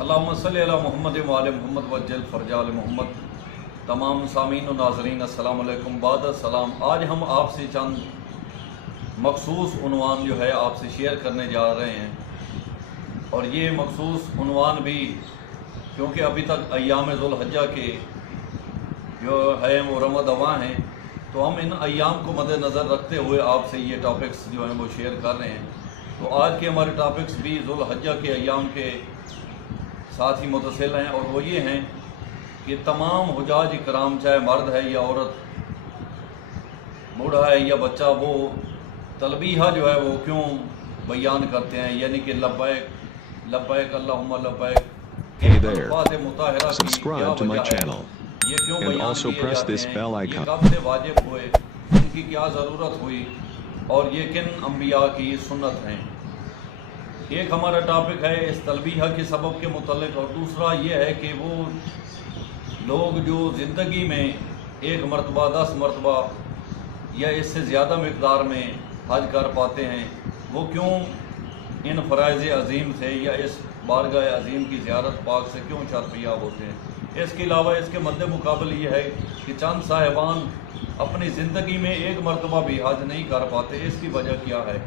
اللہم صلی علی محمد و آل محمد وجل فرج آل محمد۔ تمام سامعین و ناظرین السلام علیکم۔ بعد السلام، آج ہم آپ سے چند مخصوص عنوان جو ہے آپ سے شیئر کرنے جا رہے ہیں، اور یہ مخصوص عنوان بھی کیونکہ ابھی تک ایام ذوالحجہ کے جو ہے وہ رواں ہیں، تو ہم ان ایام کو مد نظر رکھتے ہوئے آپ سے یہ ٹاپکس جو ہیں وہ شیئر کر رہے ہیں۔ تو آج کے ہمارے ٹاپکس بھی ذوالحجہ کے ایام کے ساتھ ہی متصل ہیں، اور وہ یہ ہیں کہ تمام حجاج کرام، چاہے مرد ہے یا عورت، بوڑھا ہے یا بچہ، وہ تلبیہ جو ہے وہ کیوں بیان کرتے ہیں، یعنی کہ لبیک لبیک اللہم لبیک Hey there. الفاظ مطہرہ کی کیا Subscribe to my وجہ ہے، channel یہ کیوں and بیان also کیے press جاتے this ہیں، bell یہ icon. کب سے واجب ہوئے، ان کی کیا ضرورت ہوئی، اور یہ کن انبیاء کی سنت ہیں۔ ایک ہمارا ٹاپک ہے اس تلبیہ کے سبب کے متعلق، اور دوسرا یہ ہے کہ وہ لوگ جو زندگی میں ایک مرتبہ، 10 مرتبہ یا اس سے زیادہ مقدار میں حج کر پاتے ہیں، وہ کیوں ان فرائض عظیم سے یا اس بارگاہ عظیم کی زیارت پاک سے کیوں شرفیاب ہوتے ہیں۔ اس کے علاوہ اس کے مد مقابل یہ ہے کہ چند صاحبان اپنی زندگی میں ایک مرتبہ بھی حج نہیں کر پاتے، اس کی وجہ کیا ہے۔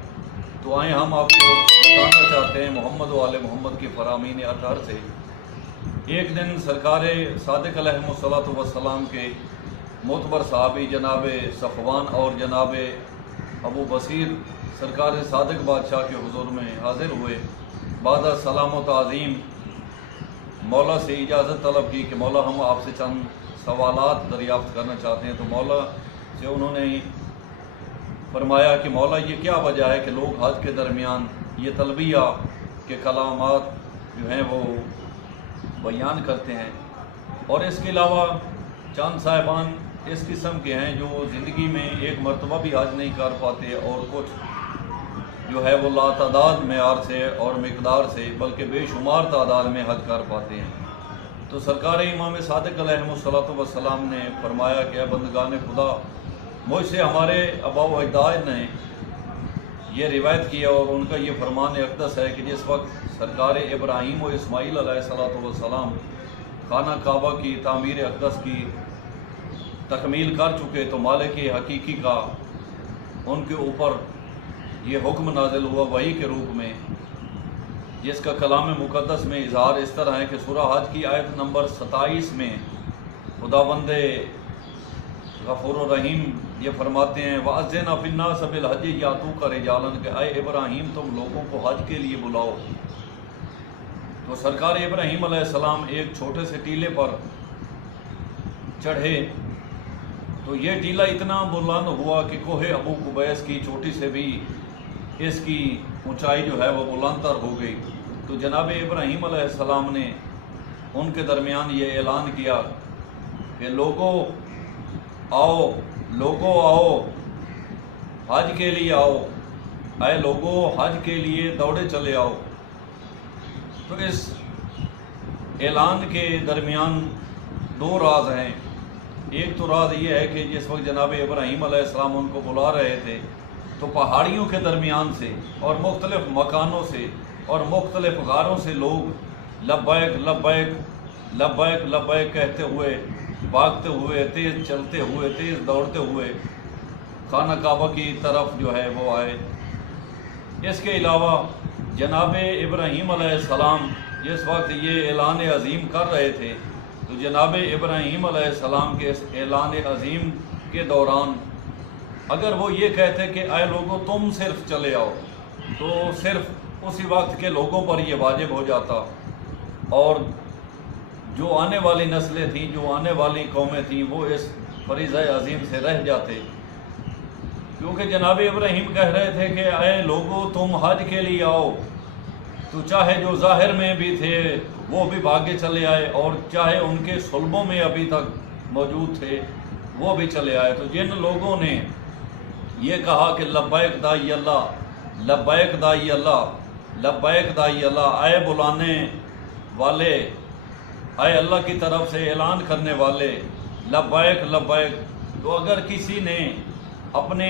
تو آئیں ہم آپ کو بتانا چاہتے ہیں محمد و آل محمد کی فرامین اطہر سے۔ ایک دن سرکار صادق علیہ الصلوۃ والسلام کے معتبر صحابی جناب صفوان اور جناب ابو بصیر سرکار صادق بادشاہ کے حضور میں حاضر ہوئے، بعد سلام و تعظیم مولا سے اجازت طلب کی کہ مولا ہم آپ سے چند سوالات دریافت کرنا چاہتے ہیں۔ تو مولا سے انہوں نے فرمایا کہ مولا یہ کیا وجہ ہے کہ لوگ حج کے درمیان یہ تلبیہ کے کلمات جو ہیں وہ بیان کرتے ہیں، اور اس کے علاوہ چند صاحبان اس قسم کے ہیں جو زندگی میں ایک مرتبہ بھی حج نہیں کر پاتے، اور کچھ جو ہے وہ لاتعداد معیار سے اور مقدار سے بلکہ بے شمار تعداد میں حج کر پاتے ہیں۔ تو سرکار امام صادق علیہ الصلوۃ والسلام نے فرمایا کہ اے بندگان خدا، مجھ سے ہمارے آباء و اجداد نے یہ روایت کیا، اور ان کا یہ فرمان اقدس ہے کہ جس وقت سرکار ابراہیم و اسماعیل علیہ الصلوۃ والسلام خانہ کعبہ کی تعمیر اقدس کی تکمیل کر چکے، تو مالک حقیقی کا ان کے اوپر یہ حکم نازل ہوا وحی کے روپ میں، جس کا کلام مقدس میں اظہار اس طرح ہے کہ سورہ حج کی آیت نمبر 27 میں خداوند غفور الرحیم یہ فرماتے ہیں وَأَذِّنْ فِي النَّاسِ بِالْحَجِّ يَأْتُوكَ رِجَالًا، کہ اے ابراہیم تم لوگوں کو حج کے لیے بلاؤ۔ تو سرکار ابراہیم علیہ السلام ایک چھوٹے سے ٹیلے پر چڑھے، تو یہ ٹیلہ اتنا بلند ہوا کہ کوہ ابو قبیس کی چوٹی سے بھی اس کی اونچائی جو ہے وہ بلند تر ہو گئی۔ تو جناب ابراہیم علیہ السلام نے ان کے درمیان یہ اعلان کیا کہ لوگوں آؤ حج کے لیے آؤ، اے لوگوں حج کے لیے دوڑے چلے آؤ۔ تو اس اعلان کے درمیان دو راز ہیں۔ ایک تو راز یہ ہے کہ جس وقت جناب ابراہیم علیہ السلام ان کو بلا رہے تھے، تو پہاڑیوں کے درمیان سے اور مختلف مکانوں سے اور مختلف غاروں سے لوگ لبیک لبیک لبیک لبیک کہتے ہوئے، بھاگتے ہوئے، تیز چلتے ہوئے، تیز دوڑتے ہوئے خانہ کعبہ کی طرف جو ہے وہ آئے۔ اس کے علاوہ جناب ابراہیم علیہ السلام جس وقت یہ اعلان عظیم کر رہے تھے، تو جناب ابراہیم علیہ السلام کے اس اعلان عظیم کے دوران اگر وہ یہ کہتے کہ اے لوگوں تم صرف چلے آؤ، تو صرف اسی وقت کے لوگوں پر یہ واجب ہو جاتا، اور جو آنے والی نسلیں تھیں، جو آنے والی قومیں تھیں، وہ اس فریضہ عظیم سے رہ جاتے، کیونکہ جناب ابراہیم کہہ رہے تھے کہ اے لوگوں تم حج کے لیے آؤ۔ تو چاہے جو ظاہر میں بھی تھے وہ بھی بھاگے چلے آئے، اور چاہے ان کے صلبوں میں ابھی تک موجود تھے وہ بھی چلے آئے۔ تو جن لوگوں نے یہ کہا کہ لبیک دائی اللہ، لبیک دائی اللہ، لبیک دائی اللہ، اے بلانے والے، اے اللہ کی طرف سے اعلان کرنے والے، لبیک لبیک، تو اگر کسی نے اپنے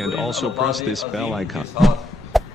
and also press this bell icon.